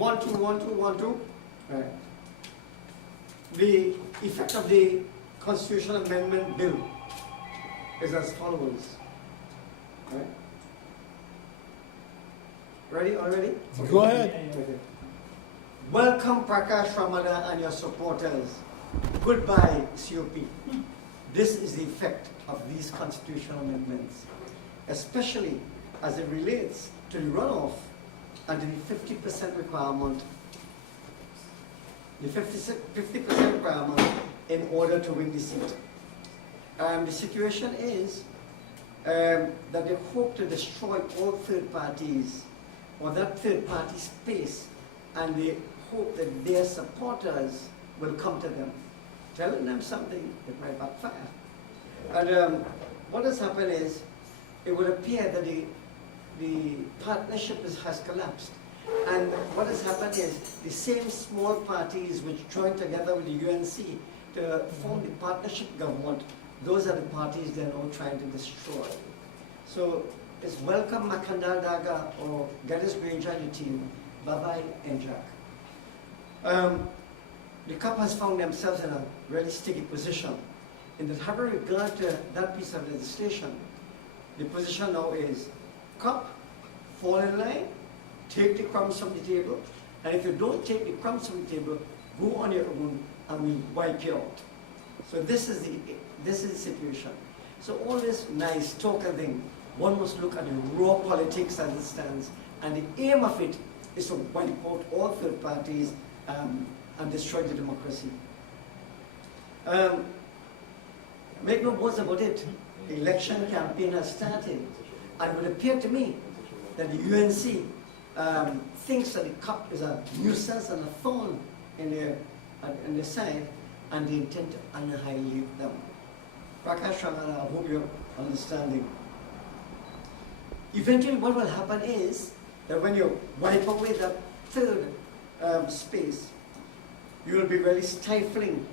1-2. Right. The effect of the Constitutional Amendment Bill is as follows. Right. Ready already? Okay. Go ahead. Okay. Welcome Prakash Ramada and your supporters. Goodbye COP. This is the effect of these constitutional amendments, especially as it relates to the runoff and the 50% requirement, the 50% requirement in order to win the seat. The situation is that they hope to destroy all third parties or that third party space, and they hope that their supporters will come to them, telling them something that might backfire. And what has happened is, it would appear that the partnership has collapsed. And what has happened is, the same small parties which joined together with the UNC to form the partnership government, those are the parties they're now trying to destroy. So it's welcome Makandal Daga or Gaddis Granger and the team. Bye-bye and Jack. The CUP has found themselves in a really sticky position. In that, having regard to that piece of legislation, the position now is CUP, fall in line, take the crumbs from the table, and if you don't take the crumbs from the table, go on your own and we wipe you out. So this is the situation. So all this nice talking thing, one must look at the raw politics as it stands, and the aim of it is to wipe out all third parties and destroy the democracy. Make no bones about it, the election campaign has started, and it would appear to me that the UNC thinks that the CUP is a nuisance and a thorn in their side, and they intend to annihilate them. Prakash Ramana, I hope you're understanding. Eventually what will happen is that when you wipe away that third space, you will be really stifling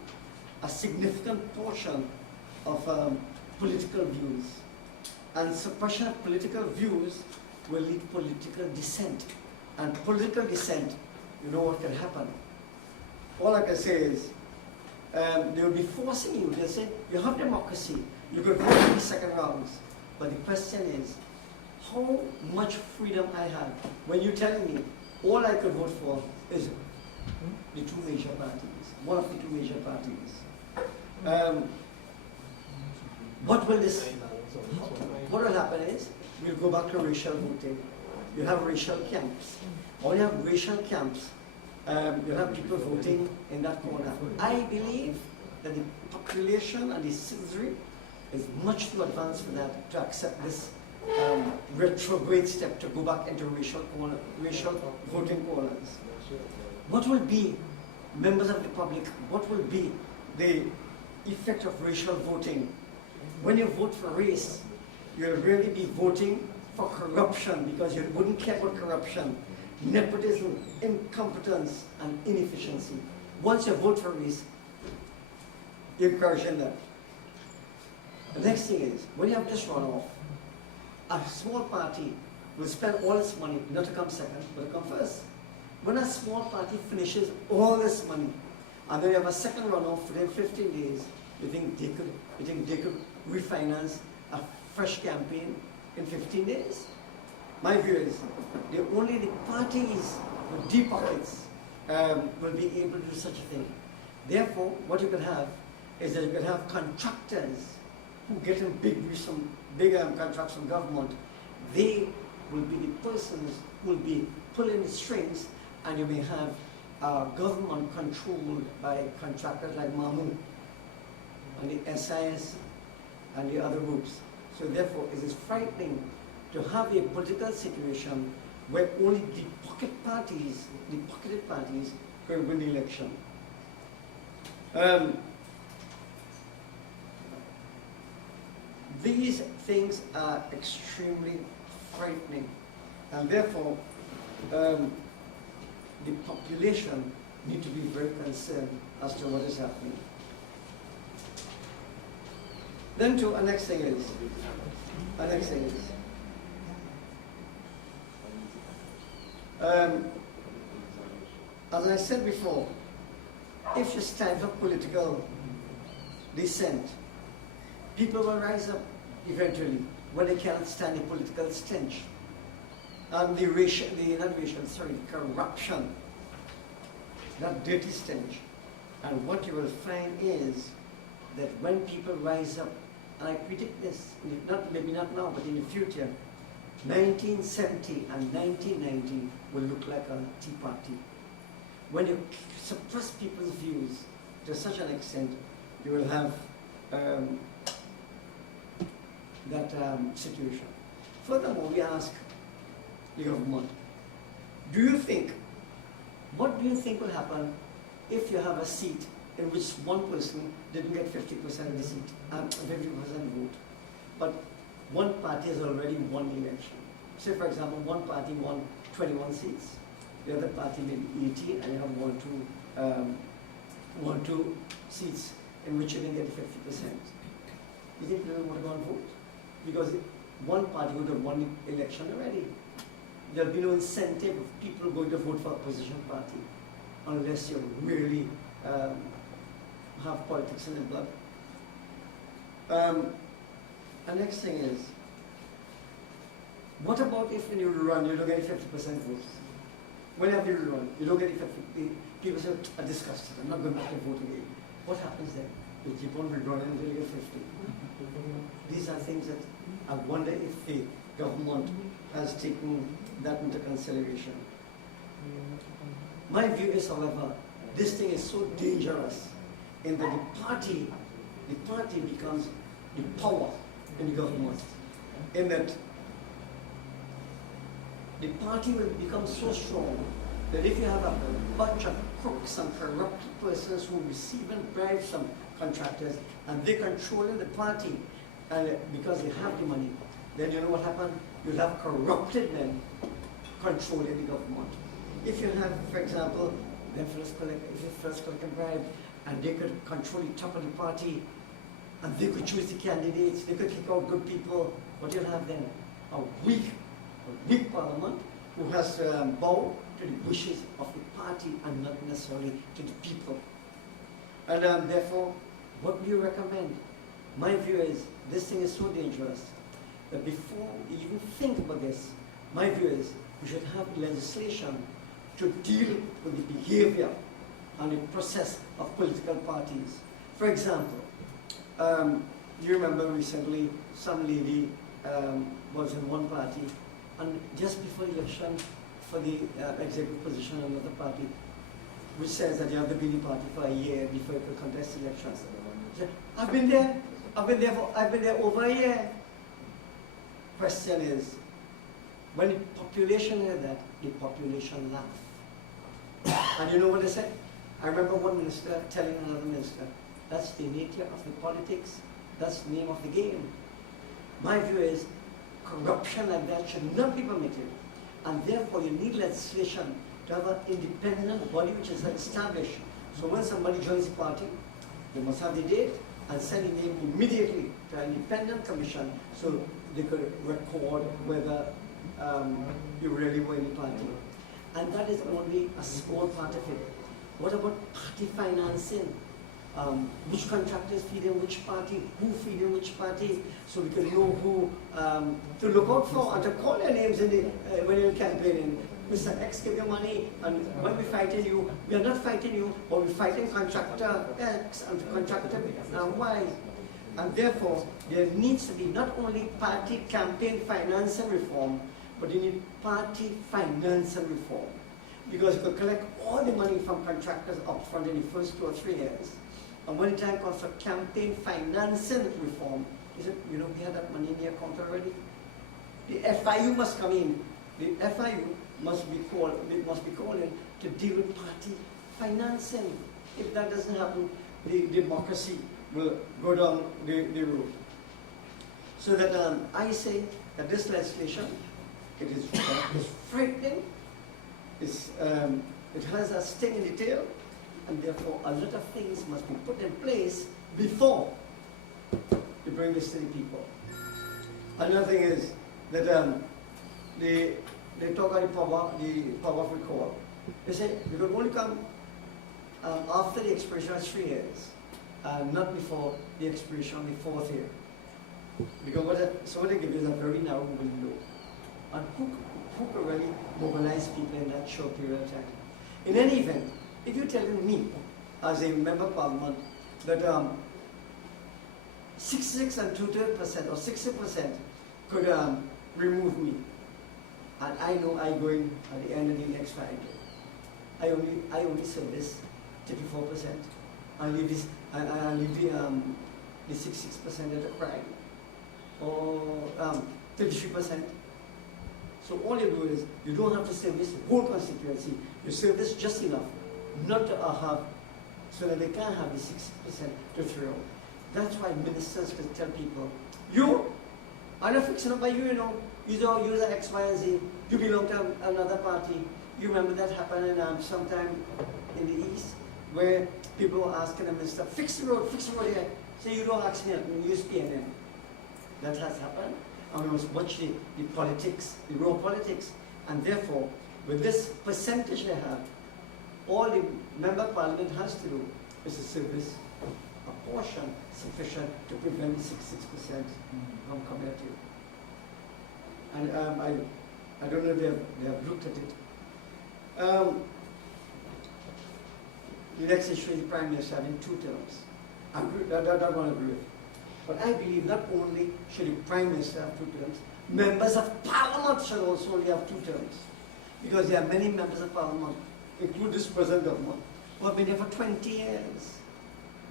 a significant portion of political views. And suppression of political views will lead to political dissent. And political dissent, you know what can happen. All I can say is, they will be forcing you. They'll say, you have democracy, you could vote in the second rounds. But the question is, how much freedom I have when you're telling me all I could vote for is the two major parties, one of the two major parties. What will happen is, we'll go back to racial voting. You have racial camps. When you have racial camps, you have people voting in that corner. I believe that the population and the citizenry is much too advanced for that to accept this retrograde step to go back into racial voting corners. What will be, members of the public, what will be the effect of racial voting? When you vote for race, you'll really be voting for corruption, because you wouldn't care about corruption, nepotism, incompetence, and inefficiency. Once you vote for race, you're encouraging that. The next thing is, when you have this runoff, a small party will spend all its money, not to come second, but to come first. When a small party finishes all this money, and then you have a second runoff within 15 days, you think they could refinance a fresh campaign in 15 days? My view is, only the parties with deep pockets will be able to do such a thing. Therefore, what you can have is that you can have contractors who get in big contracts from government. They will be the persons who will be pulling the strings, and you may have government controlled by contractors like Mamu and the SIS and the other groups. So therefore, it is frightening to have a political situation where only the pocketed parties will win the election. These things are extremely frightening, and therefore the population need to be very concerned as to what is happening. Then to our next thing is, as I said before, if you stand for political dissent, people will rise up eventually when they cannot stand the political stench and corruption, that dirty stench. And what you will find is that when people rise up, and I predict this, maybe not now, but in the future, 1970 and 1990 will look like a Tea Party. When you suppress people's views to such an extent, you will have that situation. Furthermore, we ask the government, what do you think will happen if you have a seat in which one person didn't get 50% of the seat, 50% vote, but one party has already won the election? Say, for example, one party won 21 seats, the other party maybe 18, and you have one, two seats in which you didn't get 50%. You think people want to go and vote? Because one party would have won the election already. There'll be no incentive of people going to vote for a opposition party unless you really have politics in the blood. The next thing is, what about if when you run, you don't get 50% votes? Whenever you run, you don't get 50%. People say, I'm disgusted, I'm not going back to vote again. What happens then? You keep on running until you get 50. These are things that I wonder if the government has taken that into consideration. My view is, however, this thing is so dangerous in that the party becomes the power in the government. In that the party will become so strong that if you have a bunch of crooks and corrupt persons who receive and bribe some contractors and they controlling the party, and because they have the money, then you know what happened? You'll have corrupted men controlling the government. If you have, for example, if you first collect a bribe and they could control the top of the party and they could choose the candidates, they could kick out good people, what you'll have then? A weak parliament who has to bow to the wishes of the party and not necessarily to the people. And therefore, what do you recommend? My view is, this thing is so dangerous that before you even think about this, my view is we should have legislation to deal with the behavior and the process of political parties. For example, you remember recently some lady was in one party, and just before the election for the executive position in another party, which says that you have to be in the party for a year before you can contest elections. She said, I've been there over a year. Question is, when the population heard that, the population laughed. And you know what they said? I remember one minister telling another minister, that's the nature of the politics, that's the name of the game. My view is, corruption like that should not be permitted. And therefore you need legislation to have an independent body which is established. So when somebody joins the party, they must have the date and send the name immediately to an independent commission so they could record whether you really were in the party. And that is only a small part of it. What about party financing? Which contractors feed in which party, who feed in which party, so we can know who to look out for and to call their names in the, when you're campaigning. Mr. X, give your money, and when we're fighting you, we are not fighting you, but we're fighting contractor X and contractor Y. And therefore, there needs to be not only party campaign financing reform, but you need party financing reform. Because you could collect all the money from contractors up front in the first 2 or 3 years. And when the time comes for campaign financing reform, you said, you know, we had that money in the account already. The FIU must come in. The FIU must be called in to deal with party financing. If that doesn't happen, the democracy will go down the road. So that I say that this legislation, it is frightening, it has a sting in the tail, and therefore a lot of things must be put in place before you bring this to the people. Another thing is that they talk about the power of recall. They say you could only come after the expiration of 3 years, not before the expiration of the 4th year. Because what they give you is a very narrow window. And who can really mobilize people in that short period of time? In any event, if you're telling me, as a member of parliament, that 66 and 2/3% or 60% could remove me, and I know I'm going at the end of the next 5 years, I only service 34%. I leave this, I leave the 66% at the crime, or 33%. So all you do is, you don't have to service the whole constituency, you service just enough not to have, so that they can't have the 60% to throw. That's why ministers could tell people, I'm not fixing up by you, you're X, Y, and Z, you belong to another party. You remember that happened in sometime in the East, where people were asking the minister, fix the road here. Say, you don't ask me, you use PNM. That has happened. And we must watch the politics, the raw politics. And therefore, with this percentage they have, all the member of parliament has to do is to service a portion sufficient to prevent the 66% from coming at you. And I don't know if they have looked at it. The next issue is the Prime Minister having 2 terms. I don't want to agree with it. But I believe not only should the Prime Minister have 2 terms, members of Parliament should also only have 2 terms. Because there are many members of Parliament, including this present government, who have been there for 20 years.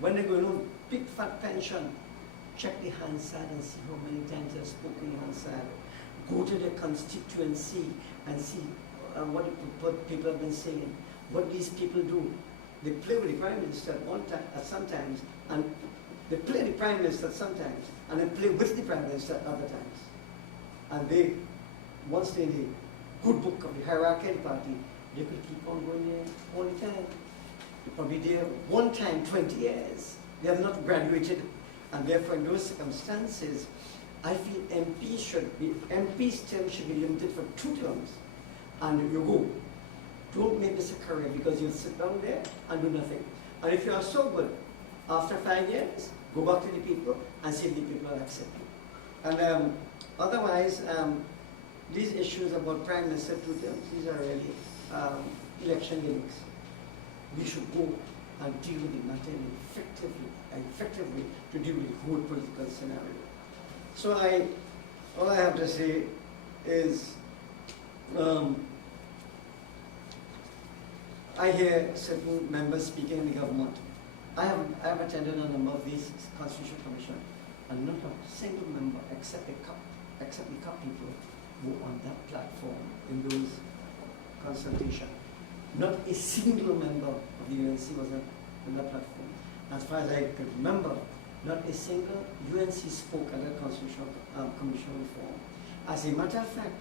When they're going on big fat pension, check the Hansard and see how many times they've spoken in Hansard. Go to the constituency and see what people have been saying, what these people do. They play with the Prime Minister at sometimes, and they play the Prime Minister sometimes, and they play with the Prime Minister at other times. And they, once they're in the good book of the hierarchy of the party, they could keep on going there all the time. They're probably there one time, 20 years. They have not graduated, and therefore in those circumstances, I feel MP's term should be limited for 2 terms, and you go. Don't make this a career, because you'll sit down there and do nothing. And if you are so good, after 5 years, go back to the people and see if the people will accept you. And otherwise, these issues about Prime Minister 2 terms, these are really election gimmicks. We should go and deal with the matter effectively to deal with the whole political scenario. So all I have to say is, I hear certain members speaking in the government. I have attended a number of these Constitutional Commission, and not a single member except the CUP people were on that platform in those consultations. Not a single member of the UNC was on that platform. As far as I can remember, not a single UNC spoke at that Constitutional Commission reform. As a matter of fact,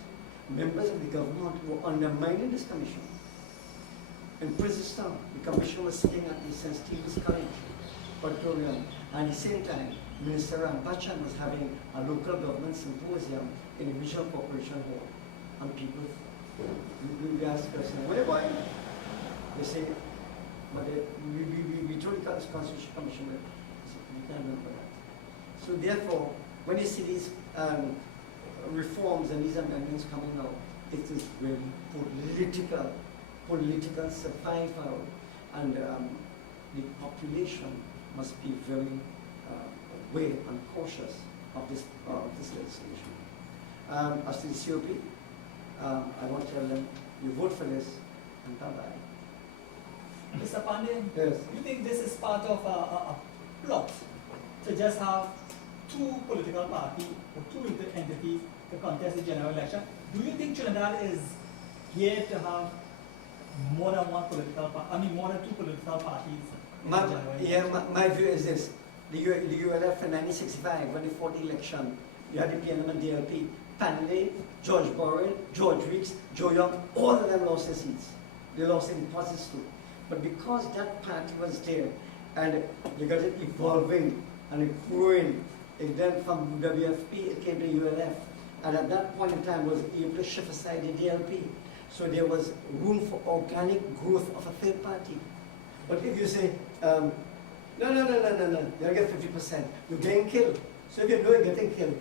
members of the government were undermining this commission. In Princeton, the commission was sitting at the St. Stephen's College auditorium, and at the same time, Minister Rampachan was having a local government symposium in the Regional Corporation Hall. And people, we ask the question, where were you? They say, but we told the Constitutional Commission that we can't remember that. So therefore, when you see these reforms and these amendments coming out, it is really political survival, and the population must be very aware and cautious of this legislation. As to the COP, I want to tell them, you vote for this, and bye-bye. Mr. Panday, yes. You think this is part of a plot to just have 2 political parties or 2 entities to contest the general election? Do you think Trinidad is geared to have more than 2 political parties? My view is this. The ULF in 1965, when they fought the election, you had the PNM and DLP. Panday, George Borrell, George Weeks, Joe Young, all of them lost their seats. They lost in deposits too. But because that party was there, and they got it evolving and it growing, it then from WFP, it came to ULF. And at that point in time was able to shift aside the DLP. So there was room for organic growth of a third party. But if you say, no, you'll get 50%, you're getting killed. So if you know you're getting killed,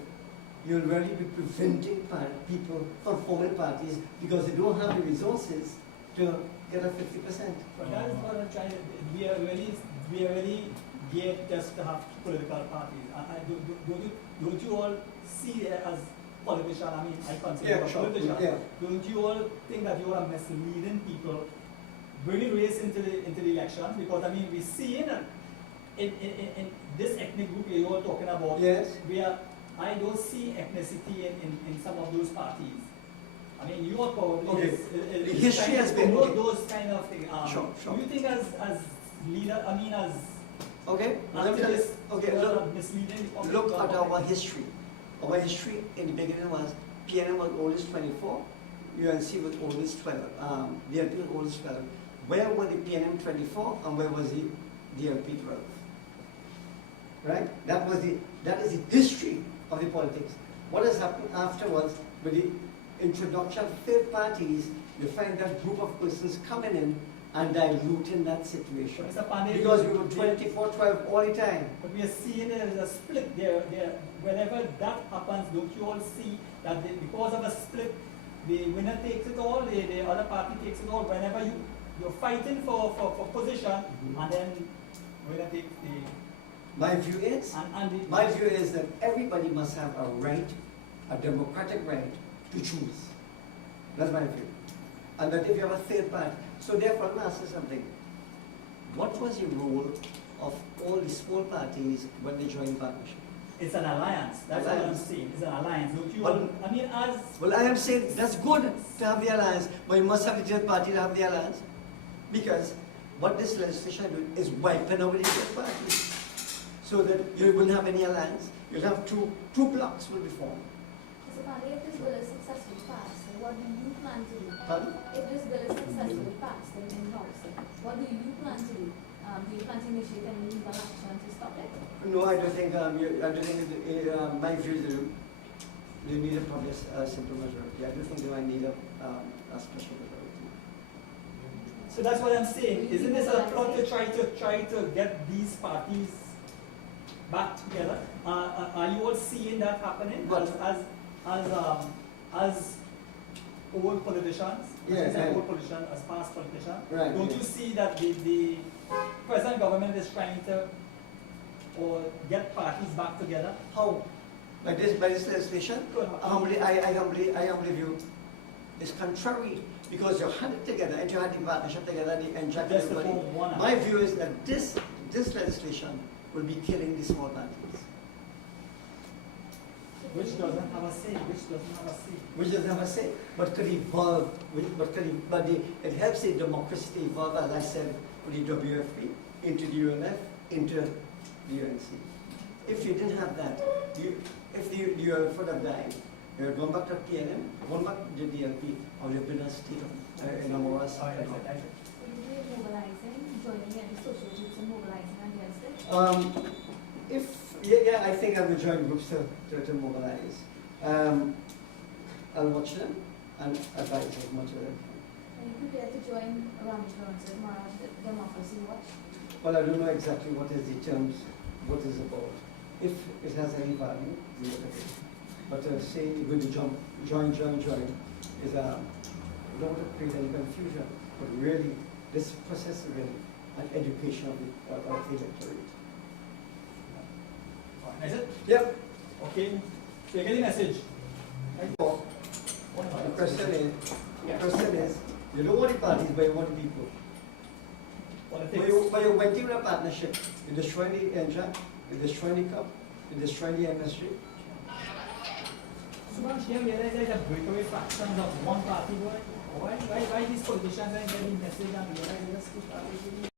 you'll really be preventing people from forming parties because they don't have the resources to get a 50%. But that is what I'm trying to. We are really geared just to have political parties. Don't you all see it as politicians? I mean, I consider a politician. Yeah. Don't you all think that you all are misleading people, bringing race into the election? Because I mean, we see in this ethnic group you're all talking about. Yes. I don't see ethnicity in some of those parties. I mean, you are probably Okay. is The history has been promote those kind of things. Sure. Do you think as leader, I mean as Okay. Let me tell you. activists, Okay. you all are misleading the public? Look at our history. Our history in the beginning was PNM was oldest 24, UNC was oldest 12, DLP was oldest 12. Where were the PNM 24 and where was the DLP 12? Right? That is the history of the politics. What has happened afterwards with the introduction of third parties, you find that group of persons coming in and diluting that situation. Mr. Panday, Because we were 24-12 all the time. but we are seeing there is a split there. Whenever that happens, don't you all see that because of a split, the winner takes it all, the other party takes it all. Whenever you're fighting for position, and then winner takes the. My view is that everybody must have a right, a democratic right to choose. That's my view. And that if you have a third party, so therefore let me ask you something. What was the role of all the small parties when they joined partnership? It's an alliance. That's what I'm saying. It's an alliance. Don't you? Well, I mean, as Well, I am saying that's good to have the alliance, but you must have the third party to have the alliance. Because what this legislation doing is wiping out the third party. So that you wouldn't have any alliance. You'll have two blocks will be formed. So, Panday, if this bill is successfully passed, what do you plan to do? Pardon? If this bill is successfully passed in House, what do you plan to do? Do you plan to initiate any legal action to stop it? No, I don't think. My view is they need a probably a simple majority. I don't think they might need a special majority. so, that's what I'm saying. Isn't this a plot to try to get these parties back together? Are you all seeing that happening What? as old politicians? Yes, as right. old politicians, as past politicians. Right, Don't yeah. you see that the present government is trying to get parties back together? How? By this legislation? I humbly view is contrary because you had it together and you had the partnership together and Just to everybody. form one. My view is that this legislation will be killing the small parties. Which doesn't have a say. Which doesn't have a say, but could evolve. It helps the democracy to evolve, as I said, with the WFP, into the UNF, into the UNC. If you didn't have that, if the UNF would have died, you would have gone back to PNM, gone back to the DLP, or you've been a state of, in a morass. Will you be mobilizing, joining any social groups and mobilizing against it? I think I will join groups to mobilize. I'll watch them and advise as much as I can. Are you prepared to join Rami Johnson, Maharaj Democracy Watch? Well, I don't know exactly what is the terms, what is about. If it has any value, we look at it. But say you're going to join is don't want to create any confusion. But really, this process is really an education of the electorate. Is it? Yep. Okay. So you get the message. The question is, you don't want the parties, but you want the people. Politics. But you're working in a partnership. You're destroying the engine, you're destroying the cup, you're destroying the chemistry. Subhas, you realize there's a breakaway fractions of one party, boy? Why these politicians are getting message and realize there's two parties?